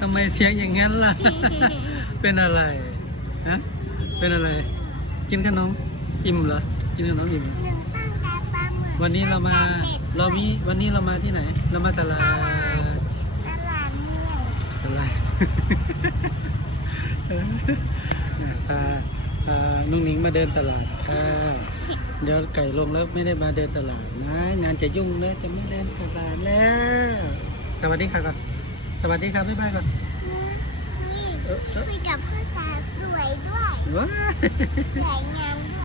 ทำไมเสียงอย่างนั้นล่ะ เป็นอะไรฮะเป็นอะไร กินขนมอิ่มเหรอกินขนมอิ่ม หนึ่งตั้งแต่ปลาหมึก วันนี้เรามาวันนี้เรามาที่ไหน เรามาตลาด ตลาดเมือง ตลาด เนี่ยพานุ่งหนิงมาเดินตลาดค่ะเดี๋ยวไก่ลงแล้วไม่ได้มาเดินตลาดนะงานจะยุ่งเลยจะไม่เดินตลาดแล้วสวัสดีค่ะก่อนสวัสดีครับบ๊ายบายก่อน นี่คุยกับผู้สาวสวยด้วย ว้า สวยงาม